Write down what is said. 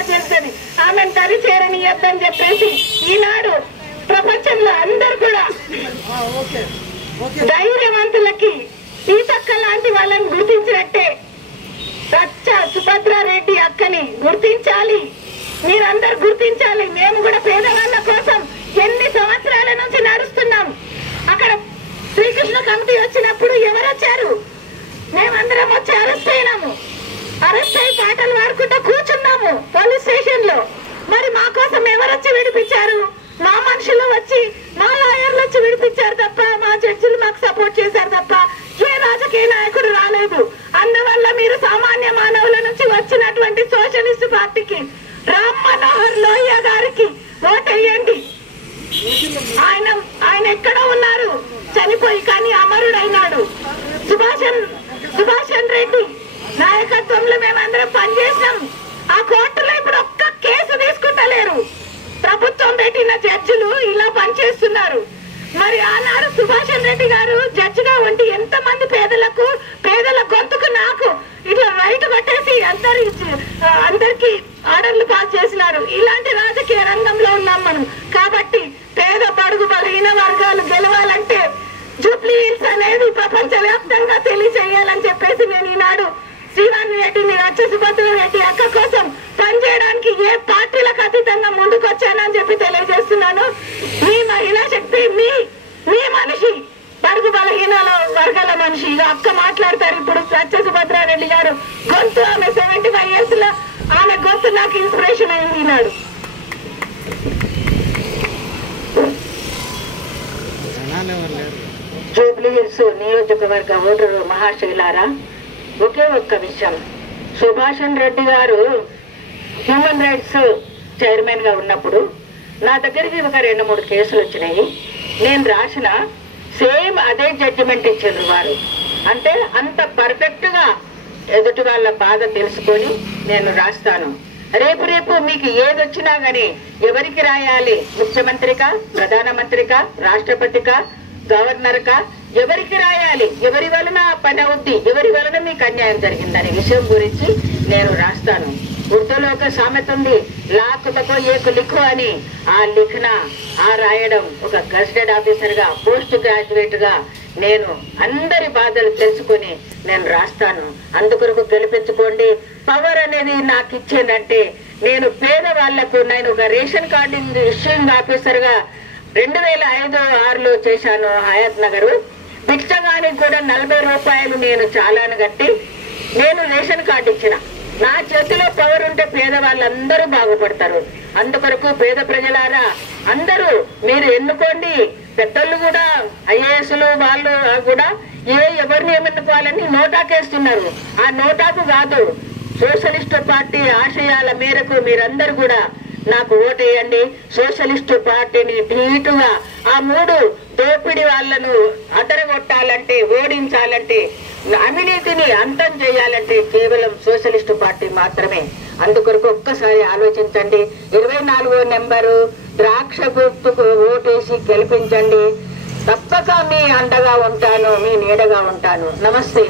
Support చేస్తుంది, ఆమెను దరి చేరనియద్దని చెప్పేసి ఈనాడు ప్రపంచంలో అందరు కూడా ధైర్యవంతులకి సీతక్క లాంటి వాళ్ళని గుర్తించినట్టే రచ్చ సుభద్రారెడ్డి అక్కని గుర్తించాలి, మీరందరూ గుర్తించాలి. మేము కూడా పేదవాళ్ళ కోసం ఎన్ని సంవత్సరాల నుంచి నడుస్తున్నాం. అక్కడ శ్రీకృష్ణ కమిటీ వచ్చినప్పుడు ఎవరు వచ్చారు? మేమందరం వచ్చి అరెస్ట్ అయినాము, అరెస్ట్ అయి పాటలు పాడుకుంటూ కూర్చున్నాము పోలీస్ స్టేషన్ లో. మరి మా కోసం ఎవరు వచ్చి విడిపించారు? మా మనుషులు వచ్చి, మా లాయర్లు వచ్చి విడిపించారు తప్ప, మా జడ్జిలు మాకు సపోర్ట్ చేశారు తప్ప ఏ రాజకీయ నాయకుడు రాలేదు. అందువల్ల మీరు సామాన్య మానవుల నుంచి వచ్చినటువంటి సోషలిస్ట్ పార్టీకి రామ్ మనోహర్ లోహియా గారికి ఓటేయండి. ఆయన ఎక్కడో ఉన్నారు చనిపోయి, కానీ అమరుడైనాడు. సుభాషన్ రెడ్డి నాయకత్వంలో మేమందరం పనిచేసినాం. ఆ కోర్టులో ఇప్పుడు ఒక్క కేసు తీసుకుంటలేరు. ప్రభుత్వం పెట్టిన జడ్జిలు ఇలా పనిచేస్తున్నారు. మరి ఆనాడు సుభాషన్ రెడ్డి గారు జడ్జిగా ఉండి ఎంతమంది పేదల గొంతుకు నాకు ఇట్లా రైట్ కొట్టేసి అందరికి ఆర్డర్లు పాస్ చేసినారు. ఇలాంటి రాజకీయ రంగంలో ఉన్నాం మనం. కాబట్టి పేద బడుగు బలహీన వర్గాలు గెలవాలంటే జూబ్లీ హిల్స్ అనేది ప్రపంచ వ్యాప్తంగా తెలియజేయాలని చెప్పేసి నేను ఈనాడు శ్రీవాణి రెడ్డిని, రచ్చ సుభద్రారెడ్డి అక్క కోసం పనిచేయడానికి ఏ పార్టీలకు అతీతంగా ముందుకొచ్చానని చెప్పి తెలియజేస్తున్నాను. మీ మహిళా శక్తి, మీ మనిషి, బడుగు బలహీన వర్గాల మనిషి. ఇక అక్క మాట్లాడతారు ఇప్పుడు. రచ్చ సుభద్రారెడ్డి గారు గొంతు, ఆమె 75 years లో ఆమె గొంతు నాకు ఇన్స్పిరేషన్ అయింది ఈనాడు. జూబ్లీ హిల్స్ నియోజకవర్గ ఓటరు మహాశైలారా, ఒకే ఒక్క విషయం. సుభాషన్ రెడ్డి గారు హ్యూమన్ రైట్స్ చైర్మన్ గా ఉన్నప్పుడు నా దగ్గరికి ఒక 2-3 కేసులు వచ్చినాయి. నేను రాసిన సేమ్ అదే జడ్జిమెంట్ ఇచ్చారు వారు. అంటే అంత పర్ఫెక్ట్ గా ఎదుటి వాళ్ళ బాధ తెలుసుకొని నేను రాస్తాను. రేపు మీకు ఏది వచ్చినా గానీ ఎవరికి రాయాలి? ముఖ్యమంత్రికా, ప్రధానమంత్రికా, రాష్ట్రపతికా, గవర్నర్కా, ఎవరికి రాయాలి? ఎవరి వలన పని అవుద్ది, ఎవరి వలన మీకు అన్యాయం జరిగిందనే విషయం గురించి నేను రాస్తాను. ఉర్దూలో ఒక సామెత ఉంది, లాకుతకో ఏకు లిఖో అని. ఆ లిఖన, ఆ రాయడం ఒక గజెటెడ్ ఆఫీసర్ గా, పోస్ట్ గ్రాడ్యుయేట్ గా నేను అందరి బాధలు తెలుసుకొని నేను రాస్తాను. అందుకొరకు గెలిపించుకోండి. పవర్ అనేది నాకు ఇచ్చేదంటే నేను పేదవాళ్లకు, నేను ఒక రేషన్ కార్డు ఇష్యూయింగ్ ఆఫీసర్ గా 2005-6లో చేశాను హయాత్ నగర్. బిచ్చగానికి కూడా 40 రూపాయలు నేను చాలాను కట్టి నేను రేషన్ కార్డు ఇచ్చిన. నా చేతిలో పవర్ ఉంటే పేదవాళ్ళందరూ బాగుపడతారు. అందుకొరకు పేద ప్రజలారా అందరూ మీరు ఎన్నుకోండి. పెద్దలు కూడా ఐఏఎస్లు వాళ్ళు కూడా ఎవరిని ఎన్నుకోవాలని నోటాకేస్తున్నారు. ఆ నోటాకు కాదు, సోషలిస్ట్ పార్టీ ఆశయాల మేరకు మీరందరూ కూడా నాకు ఓటేయండి. సోషలిస్టు పార్టీని ధీటుగా ఆ 3 దోపిడి వాళ్లను అదరగొట్టాలంటే, ఓడించాలంటే, అవినీతిని అంతం చేయాలంటే కేవలం సోషలిస్టు పార్టీ మాత్రమే. అందుకొరకు ఒక్కసారి ఆలోచించండి. 24వ నెంబరు ద్రాక్ష గుర్తుకు ఓటేసి గెలిపించండి. తప్పక మీ అండగా ఉంటాను, మీ నీడగా ఉంటాను. నమస్తే.